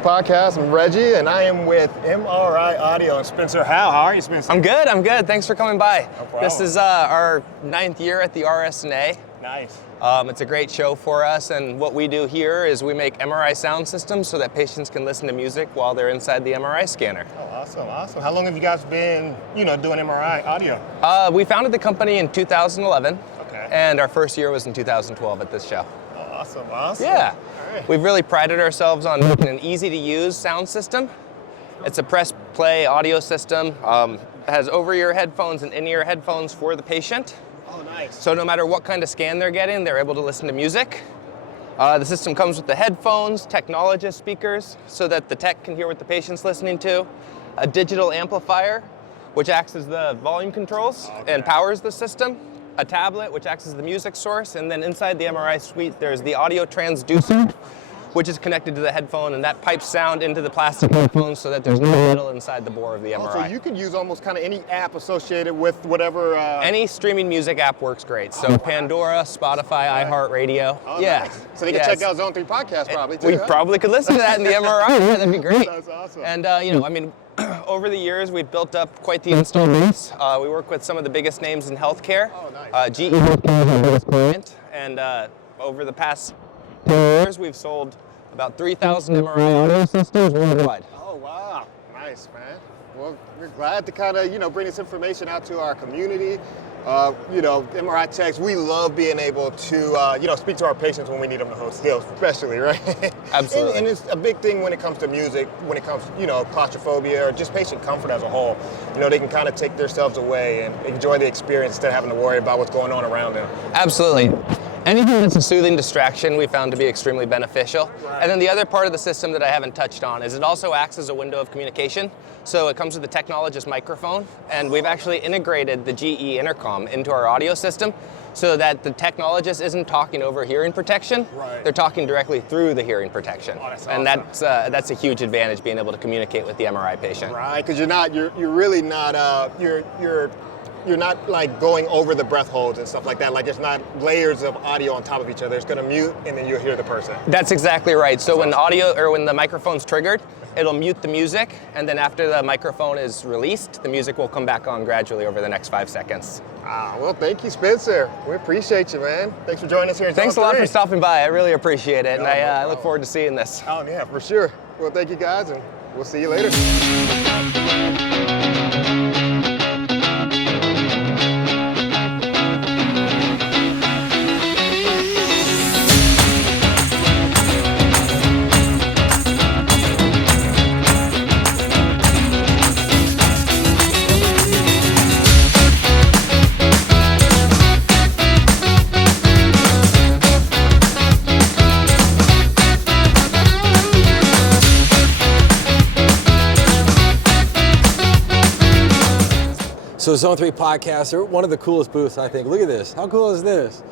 Podcast. I'm Reggie, and I am with MRI Audio and Spencer Howe. How are you, Spencer? I'm good. Thanks for coming by. No problem. This is our 9th year at the RSNA. Nice. It's a great show for us, and what we do here is we make MRI sound systems so that patients can listen to music while they're inside the MRI scanner. Oh, awesome. How long have you guys been, doing MRI audio? We founded the company in 2011, Okay. and our first year was in 2012 at this show. Awesome. Yeah. All right. We've really prided ourselves on making an easy-to-use sound system. It's a press-play audio system. It has over-ear headphones and in-ear headphones for the patient. Oh, nice. So no matter what kind of scan they're getting, they're able to listen to music. The system comes with the headphones, technologist speakers, so that the tech can hear what the patient's listening to, a digital amplifier, which acts as the volume controls and powers the system, a tablet, which acts as the music source, and then inside the MRI suite, there's the audio transducer, which is connected to the headphone, and that pipes sound into the plastic headphones so that there's no metal inside the bore of the MRI. So you can use almost kind of any app associated with whatever... Any streaming music app works great. So Pandora, Spotify, iHeartRadio. Oh, Yeah. nice. So they can check out Zone 3 Podcast probably, too. We huh? probably could listen to that in the MRI. Yeah, that'd be great. That's awesome. And, over the years, we've built up quite the install base. We work with some of the biggest names in healthcare. Oh, nice. GE Healthcare is our biggest client. And over the past 10 years, we've sold about 3,000 MRI audio systems worldwide. Oh, wow. Nice, man. Well, we're glad to kind of, bring this information out to our community. MRI techs, we love being able to, speak to our patients when we need them to hold still, especially, right? Absolutely. And it's a big thing when it comes to music, when it comes, claustrophobia or just patient comfort as a whole. They can kind of take themselves away and enjoy the experience instead of having to worry about what's going on around them. Absolutely. Anything that's a soothing distraction we found to be extremely beneficial. Right. And then the other part of the system that I haven't touched on is it also acts as a window of communication. So it comes with a technologist microphone, and we've actually integrated the GE intercom into our audio system so that the technologist isn't talking over hearing protection. Right. They're talking directly through the hearing protection. Oh, that's and awesome. that's a huge advantage, being able to communicate with the MRI patient. Right, because you're really not, you're not like going over the breath holds and stuff like that. Like, there's not layers of audio on top of each other. It's gonna mute and then you'll hear the person. That's exactly right. So when the microphone's triggered, it'll mute the music, and then after the microphone is released, the music will come back on gradually over the next 5 seconds. Well, thank you, Spencer. We appreciate you, man. Thanks for joining us here. Thanks a lot for stopping by. I really appreciate it, and No I problem. look forward to seeing this. Oh, yeah, for sure. Well, thank you guys, and we'll see you later. So Zone 3 Podcast, they're one of the coolest booths, I think. Look at this. How cool is this?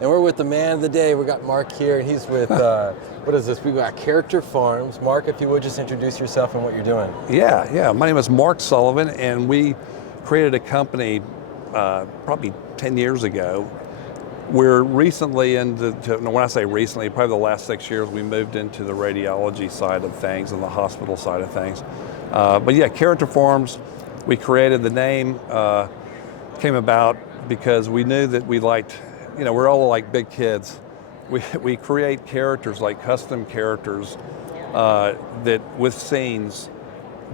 And we're with the man of the day. We got Mark here, and he's with, what is this? We got Character Farms. Mark, if you would just introduce yourself and what you're doing. Yeah. My name is Mark Sullivan, and we created a company probably 10 years ago. We're recently when I say recently, probably the last 6 years, we moved into the radiology side of things and the hospital side of things. But yeah, Character Farms, we created the name, came about because we knew that we liked, we're all like big kids. We create characters, like custom characters, that with scenes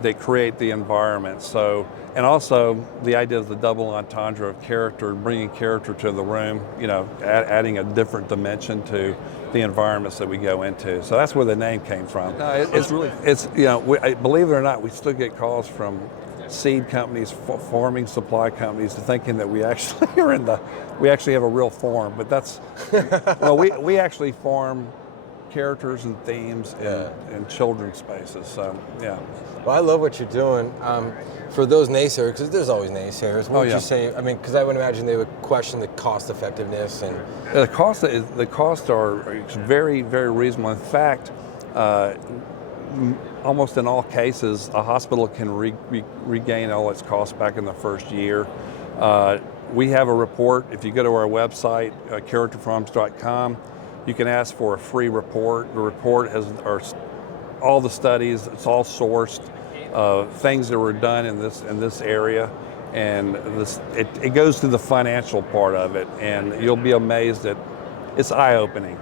that create the environment. So, and also the idea is the double entendre of character, bringing character to the room, adding a different dimension to the environments that we go into. So that's where the name came from. Believe it or not, we still get calls from seed companies, farming supply companies, thinking that we actually we actually have a real farm, but that's, well, we actually farm characters and themes in children's spaces, so yeah. Well, I love what you're doing. For those naysayers, because there's always naysayers, what would you say? Because I would imagine they would question the cost effectiveness and... The costs are very, very reasonable. In fact, almost in all cases, a hospital can regain all its costs back in the first year. We have a report. If you go to our website, characterfarms.com, you can ask for a free report. The report all the studies. It's all sourced. Things that were done in this area, and it goes to the financial part of it, and you'll be amazed at it's eye-opening.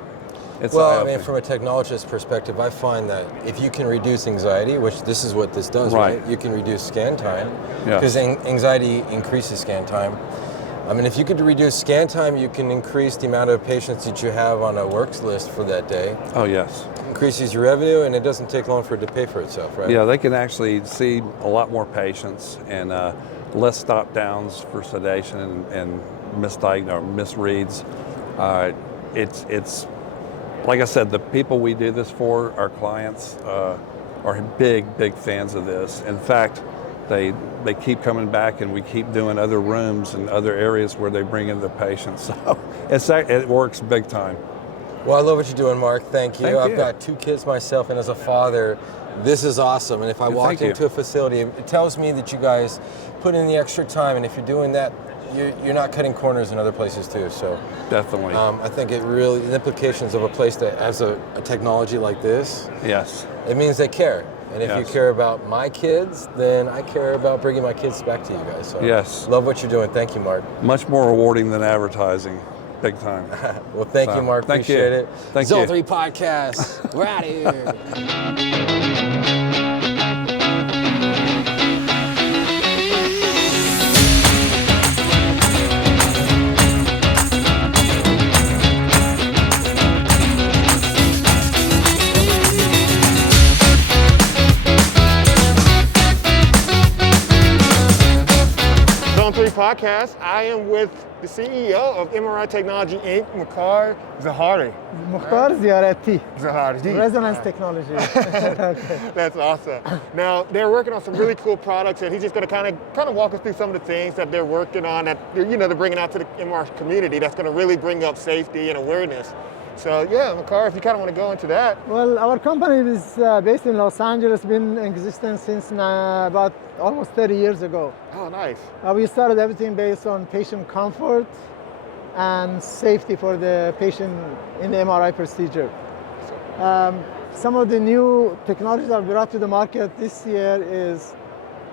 Well, I mean, from a technologist perspective, I find that if you can reduce anxiety, which this is what this does, right? You can reduce scan time, because anxiety increases scan time. I mean, if you could reduce scan time, you can increase the amount of patients that you have on a works list for that day. Oh, yes. Increases your revenue, and it doesn't take long for it to pay for itself, right? Yeah, they can actually see a lot more patients and less stop downs for sedation and misreads. It's like I said, the people we do this for, our clients, are big fans of this. In fact, they keep coming back, and we keep doing other rooms and other areas where they bring in the patients. So it works big time. Well, I love what you're doing, Mark. Thank you. Thank you. I've got 2 kids myself, and as a father, this is awesome. And if I walked into a facility, it tells me that you guys put in the extra time, and if you're doing that, you're not cutting corners in other places too. So definitely, I think it really, the implications of a place that has a technology like this, yes, it means they care. And if you care about my kids, then I care about bringing my kids back to you guys. So yes, love what you're doing. Thank you, Mark. Much more rewarding than advertising. Big time. Well, thank you, Mark. Appreciate it. Thank Zone you. 3 Podcast. We're out of here. Zone 3 Podcast. I am with the CEO of MRI Technology Inc., Mukhtar Zahari. Mukhtar Ziarati. Zahari. Resonance technology. That's awesome. Now, they're working on some really cool products, and he's just going to kind of walk us through some of the things that they're working on that they're bringing out to the MR community that's going to really bring up safety and awareness. So yeah, Mukhtar, if you kind of want to go into that. Well, our company is based in Los Angeles, been in existence since about almost 30 years ago. Oh, nice. We started everything based on patient comfort and safety for the patient in the MRI procedure. Some of the new technologies that we brought to the market this year is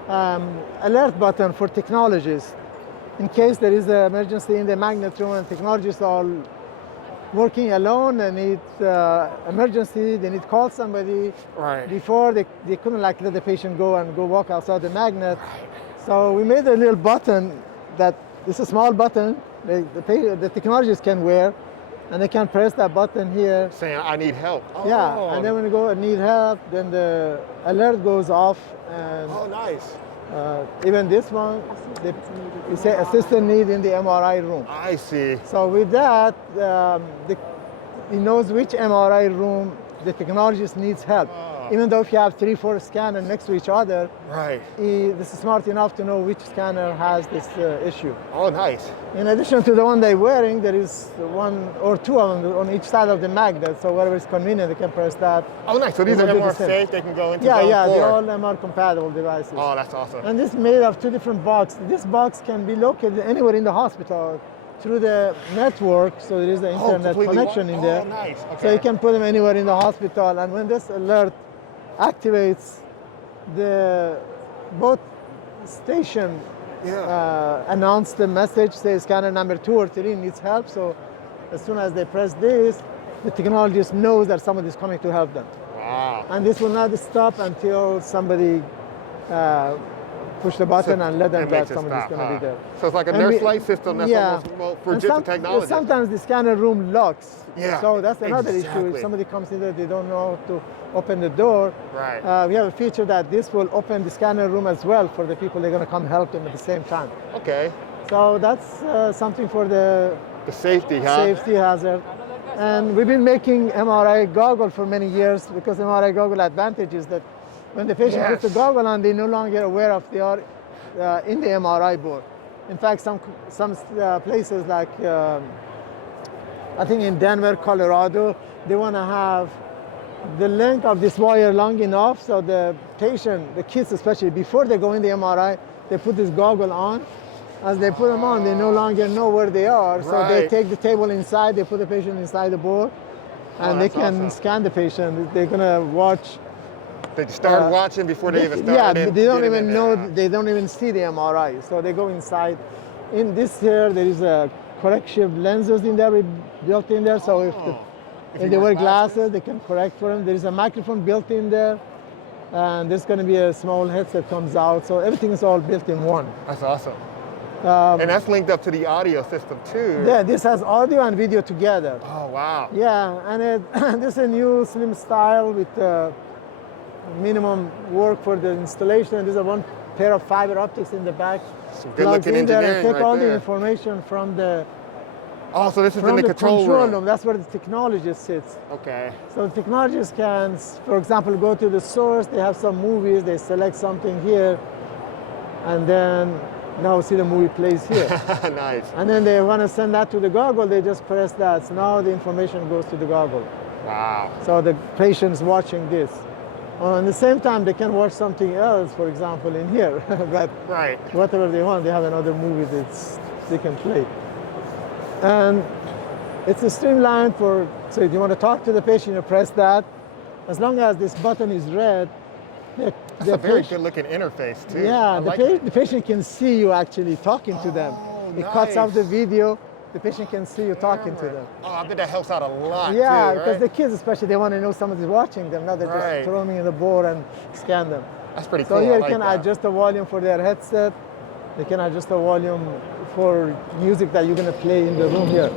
alert button for technologists. In case there is an emergency in the magnet room and technologists are working alone, they need emergency, they need to call somebody. Right. Before they couldn't let the patient go walk outside the magnet. So we made a little button that it's a small button the technologists can wear, and they can press that button here. Saying I need help. Oh. Yeah, and then when you go need help, then the alert goes off. And oh, nice. Even this one, we say assistant need in the MRI room. I see. So with that, he knows which MRI room the technologist needs help. Even though if you have 3-4 scanners next to each other, right? This is smart enough to know which scanner has this issue. Oh, nice. In addition to the one they're wearing, there is 1 or 2 of them on each side of the magnet. So wherever it's convenient, they can press that. Oh, nice. So these are MR safe. They can go into zone 4. They're all MR compatible devices. Oh, that's awesome. And this is made of 2 different boxes. This box can be located anywhere in the hospital through the network, so there is an internet connection in there. Oh, nice. Okay. So you can put them anywhere in the hospital, and when this alert activates, both station announce the message, say scanner number 2 or 3 needs help. So as soon as they press this, the technologist knows that somebody is coming to help them. Wow. And this will not stop until somebody push the button and let them that somebody's going to be there. So it's like a nurse light system that's almost for just the technology. Sometimes the scanner room locks. Yeah. So that's another issue. If somebody comes in there, they don't know how to open the door. Right. We have a feature that this will open the scanner room as well for the people they're going to come help them at the same time. Okay. So that's something for the safety, safety hazard. And we've been making MRI goggle for many years, because MRI goggle advantage is that when the patient puts the goggle on, they're no longer aware of they are in the MRI board. In fact, some places like, I think in Denver, Colorado, they want to have the length of this wire long enough so the patient, the kids especially, before they go in the MRI, they put this goggle on. As they put them on, they no longer know where they are. So they take the table inside, they put the patient inside the board, and they can scan the patient. They're going to watch They start watching before they even Yeah, start. they don't even know. They don't even see the MRI. So they go inside. In this here, there is a correction lenses in there built in there. So if they wear glasses, they can correct for them. There is a microphone built in there, and there's going to be a small headset comes out. So everything is all built in one. That's awesome. And that's linked up to the audio system too. Yeah, this has audio and video together. Oh wow. Yeah, and this is a new slim style with minimum work for the installation. There's one pair of fiber optics in the back. Some good looking in there engineering and take right all there. the information from the So this is in the control room. That's where the technologist sits. Okay. So the technologist can, for example, go to the source. They have some movies. They select something here, and then now see the movie plays here. Nice. And then they want to send that to the goggle. They just press that. So now the information goes to the goggle. Wow. So the patient's watching this. At the same time, they can watch something else, for example, in here. But Right. whatever they want, they have another movie that they can play. And it's a streamlined for, so if you want to talk to the patient, you press that. As long as this button is red, That's a very good looking interface too. yeah, I the patient can see you actually talking to them. It cuts out the video. The patient can see you talking to them. Oh, I bet that helps out a lot Yeah, too, because right? the kids especially, they want to know somebody's watching them, not they're Right. just throwing in the board and scan them. That's pretty So cool. here I you like can that. adjust the volume for their headset. They can adjust the volume for music that you're going to play in the room here.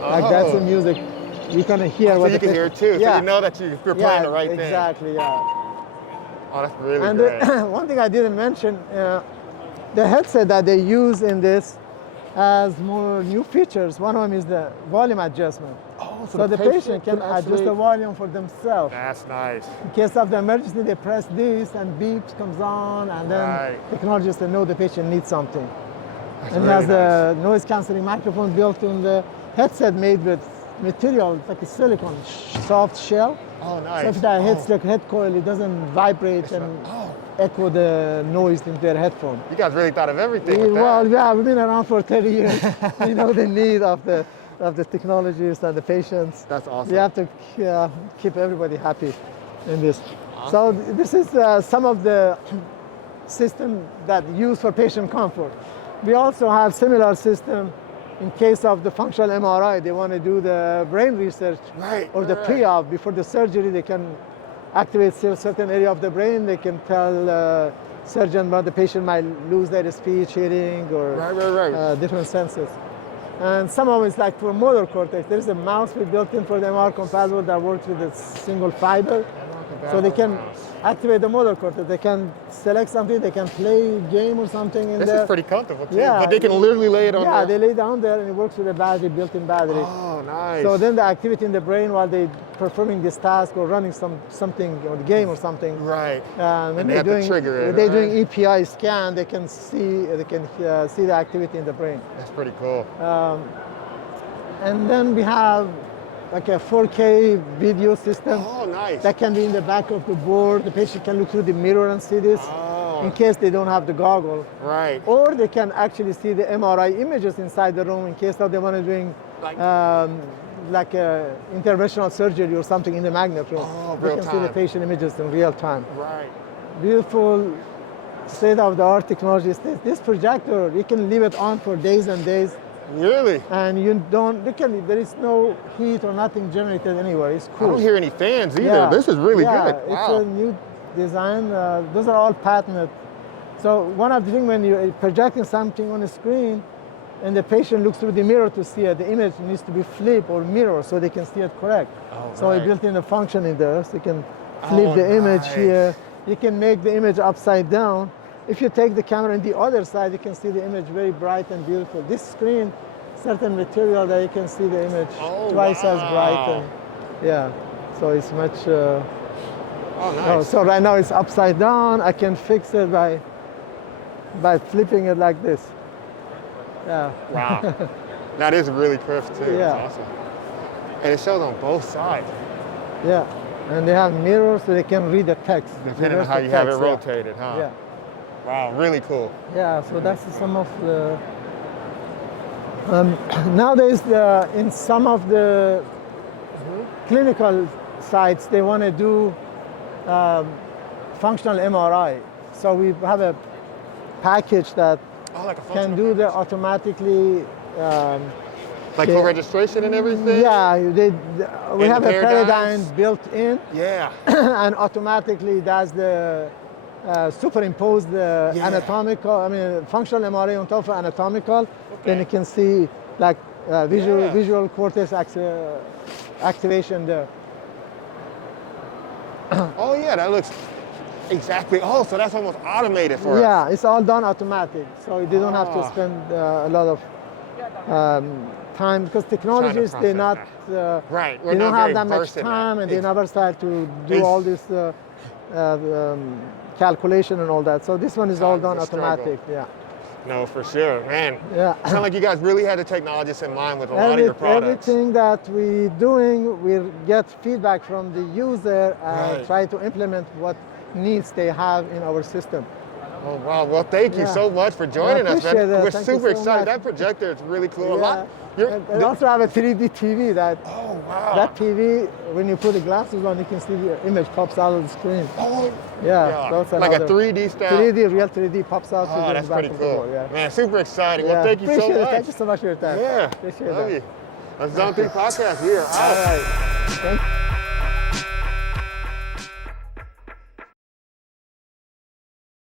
Like that's the music you're going to hear. So what you the can hear it patient- too. Yeah. So you know that you're playing the right thing. Exactly, yeah. Oh, that's really And great. one thing I didn't mention, the headset that they use in this has more new features. One of them is the volume adjustment. Oh, So the patient can adjust the volume for themselves. That's nice. In case of the emergency, they press this and beeps comes on, and then Right. technologists they know the patient needs something. That's And it really has the noise cancelling microphone built in the headset made with material like a silicone, soft shell. Oh, nice. So if that hits the head coil, it doesn't vibrate and echo the noise in their headphone. You guys really thought of everything with Well, that. yeah, we've been around for 30 years. We know the need of the technologists and the patients. That's awesome. We have to keep everybody happy in this. So this is some of the system that used for patient comfort. We also have similar system in case of the functional MRI. They want to do the brain research or the pre-op before the surgery. They can activate a certain area of the brain. They can tell surgeon about the patient might lose their speech, hearing, or different senses. And some of it's like for motor cortex. There's a mouse we built in for the MR compatible that works with a single fiber. So they can activate the motor cortex. They can select something. They can play a game or something in there. This is pretty comfortable too. Yeah. But they can literally lay it on Yeah, there. they lay down there and it works with a battery, built-in battery. Oh, nice. So then the activity in the brain while they performing this task or running something or the game or something. Right. When And they have to trigger it, when they're right? doing EPI scan, they can see the activity in the brain. That's pretty cool. And then we have like a 4K video system Oh, nice. that can be in the back of the board. The patient can look through the mirror and see this in case they don't have the goggle. Right. Or they can actually see the MRI images inside the room in case that they want to doing like interventional surgery or something in the magnet room. Oh, they real can see the time. patient images in real time. Right. Beautiful state-of-the-art technology. This projector, you can leave it on for days and days, Really? and there is no heat or nothing generated anywhere. It's I cool. don't hear any fans either. Yeah. This is really Yeah, good. It's Wow. a new design. Those are all patented. So one of the things when you're projecting something on a screen and the patient looks through the mirror to see it, the image needs to be flipped or mirror so they can see it correct. So right. I built in a function in there so you can flip the image nice. here. You can make the image upside down. If you take the camera on the other side, you can see the image very bright and beautiful. This screen, certain material that you can see the image twice as bright. And, yeah, so it's much. Nice. So right now it's upside down. I can fix it by flipping it like this. Yeah. Wow. That is really crisp too. Yeah. That's awesome. And it shows on both sides, Yeah. And they have mirrors so they can read the text. depending on reverse how the you have it text, yeah. rotated, huh? Yeah. Wow, really cool. Yeah, so that's some of the. Nowadays, in some of the, clinical sites, they want to do functional MRI. So we have a package that Oh, like a can functional do the package. automatically. Like yeah. for registration and everything? Yeah, we And have the a paradigm paradigms? built in, Yeah. and automatically does the superimpose the Yeah. anatomical. Functional MRI on top of anatomical. Then you can see like Yeah. visual cortex activation there. Oh yeah, that looks exactly. Oh, so that's almost automated for us. Yeah, it's all done automatic, so you don't have to Ah. spend a lot of time because technologies they're not process Right, we're they don't not have very that much versed in that. time, and they Ex- never start to do Ex- all this calculation and all that. So this one is all done Time's a struggle. automatic. Yeah, No, for sure, man. yeah. Sound like you guys really had the technologists in mind with a lot of your products. Everything that we doing, we get feedback from the user and Right. try to implement what needs they have in our system. Oh wow! Well, thank you Yeah. so much for joining us, appreciate man. it. We're Thank you super so excited. much. That projector is really cool. A Yeah. lot. You're, And also have a 3D TV that oh wow! that TV, when you put the glasses on, you can see the image pops out of the screen. oh Yeah, that's like a another 3D style. 3D, real 3D pops out. Oh, in that's the back pretty of the cool. door, yeah. Man, super exciting. Yeah. Well, thank you so Appreciate it. much. Thank you so much for your time. Yeah, Appreciate love that. you. That's Zone 3 Podcast. We are All out. right. Thank you.